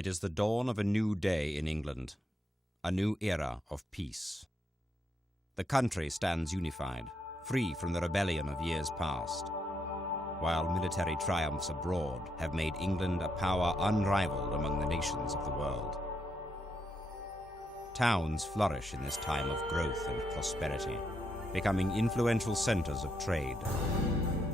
It is the dawn of a new day in England, a new era of peace. The country stands unified, free from the rebellion of years past, while military triumphs abroad have made England a power unrivaled among the nations of the world. Towns flourish in this time of growth and prosperity, becoming influential centers of trade,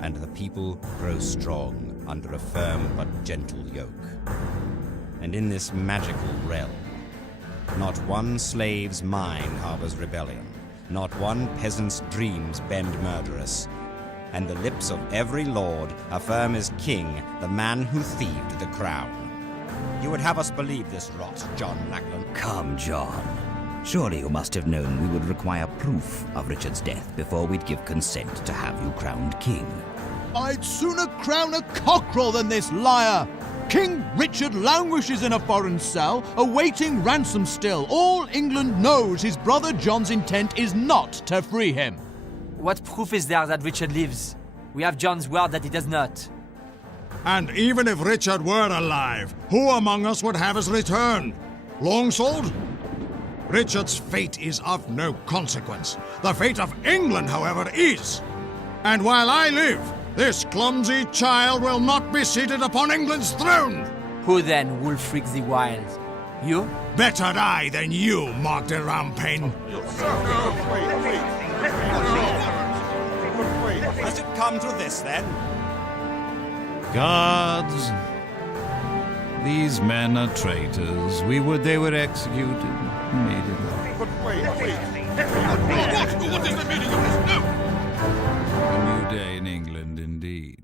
and the people grow strong under a firm but gentle yoke. And in this magical realm, not one slave's mind harbors rebellion, not one peasant's dreams bend murderous, and the lips of every lord affirm as king the man who thieved the crown. You would have us believe this rot, John Lackland? Come, John. Surely you must have known we would require proof of Richard's death before we'd give consent to have you crowned king. I'd sooner crown a cockerel than this liar! King Richard languishes in a foreign cell, awaiting ransom still. All England knows his brother John's intent is not to free him. What proof is there that Richard lives? We have John's word that he does not. And even if Richard were alive, who among us would have his return? Longsword? Richard's fate is of no consequence. The fate of England, however, is. And while I live, this clumsy child will not be seated upon England's throne! Who then, Wulfric the Wild? You? Better I than you, Mark de Rampain. Has it come to this, then? Guards, these men are traitors. We would they were executed immediately. What is the meaning of this? No! A new day in England, indeed.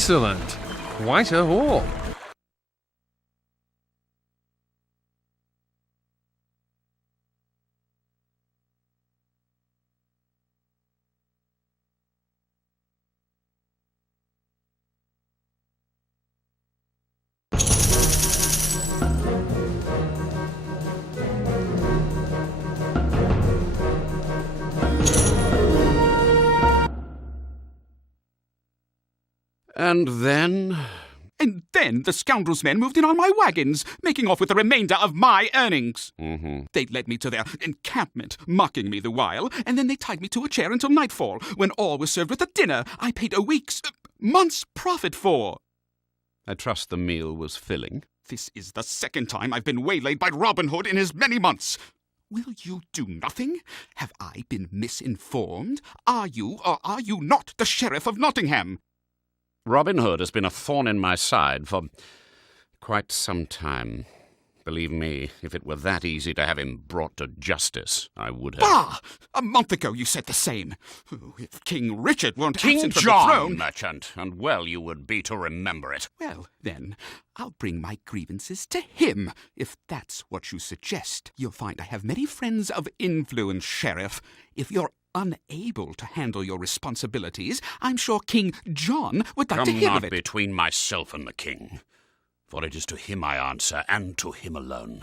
Excellent. Quite a haul. And then... And then the scoundrels' men moved in on my wagons, making off with the remainder of my earnings. They led me to their encampment, mocking me the while, and then they tied me to a chair until nightfall, when all was served with a dinner I paid a week's, month's profit for. I trust the meal was filling. This is the second time I've been waylaid by Robin Hood in as many months. Will you do nothing? Have I been misinformed? Are you or are you not the Sheriff of Nottingham? Robin Hood has been a thorn in my side for quite some time. Believe me, if it were that easy to have him brought to justice, I would have... Bah! A month ago you said the same. If King Richard weren't King absent from John, the throne... merchant, and well you would be to remember it. Well, then, I'll bring my grievances to him, if that's what you suggest. You'll find I have many friends of influence, Sheriff. If you're unable to handle your responsibilities, I'm sure King John would like to hear of it. Come not between myself and the king, for it is to him I answer, and to him alone,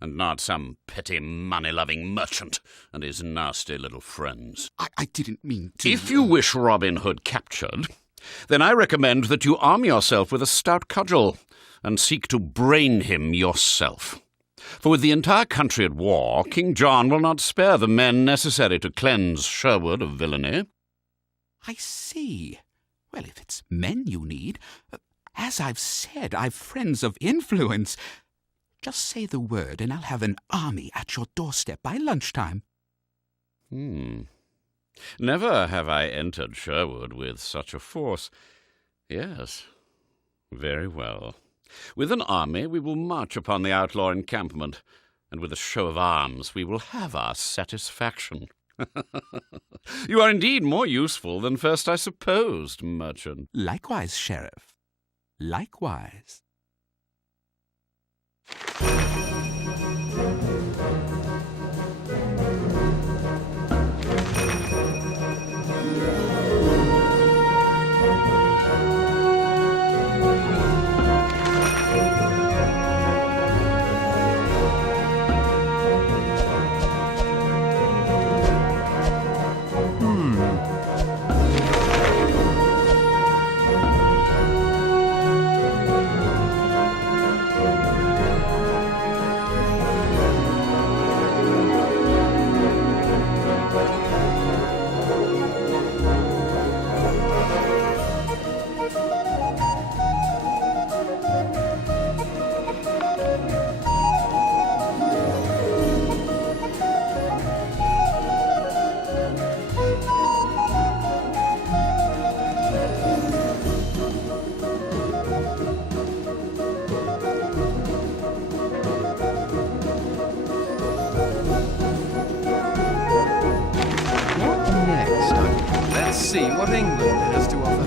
and not some petty money-loving merchant and his nasty little friends. I didn't mean to... If you wish Robin Hood captured, then I recommend that you arm yourself with a stout cudgel and seek to brain him yourself. For with the entire country at war, King John will not spare the men necessary to cleanse Sherwood of villainy. I see. Well, if it's men you need... As I've said, I've friends of influence. Just say the word and I'll have an army at your doorstep by lunchtime. Never have I entered Sherwood with such a force. Yes, very well. With an army we will march upon the outlaw encampment, and with a show of arms we will have our satisfaction. You are indeed more useful than first I supposed, merchant. Likewise, Sheriff. Likewise. See what England has to offer.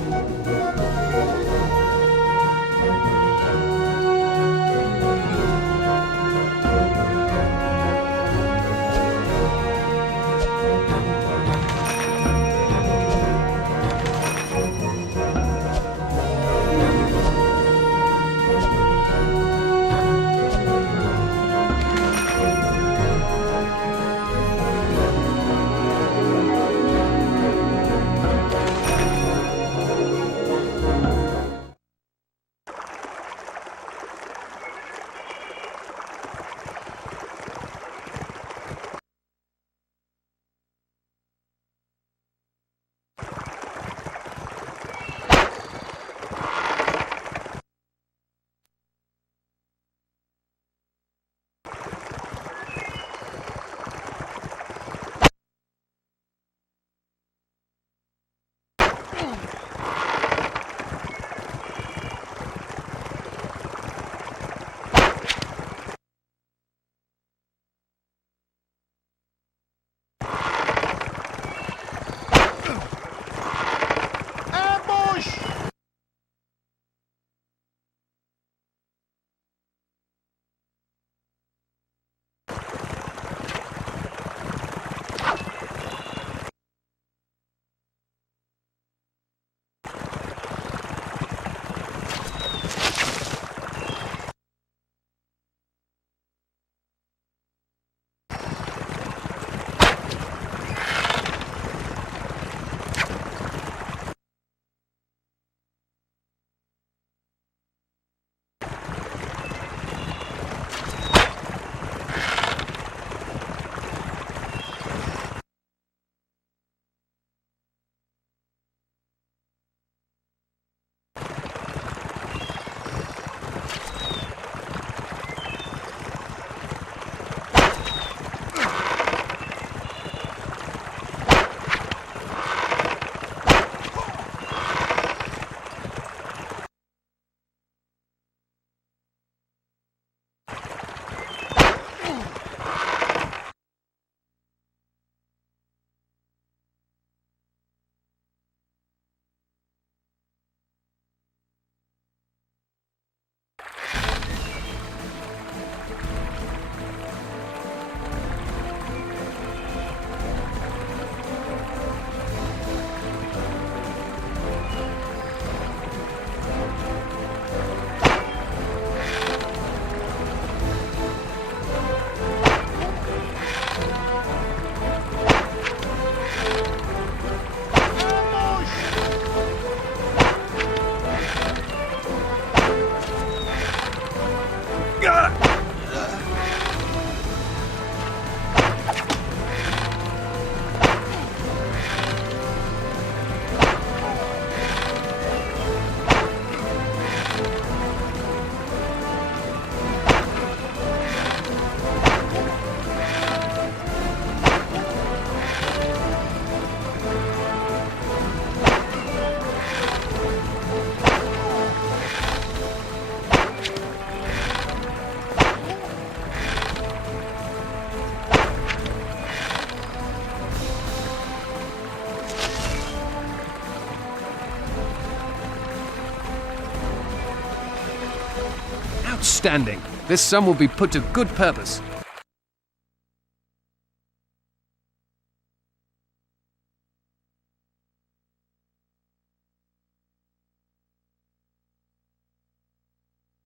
outstanding. This sum will be put to good purpose.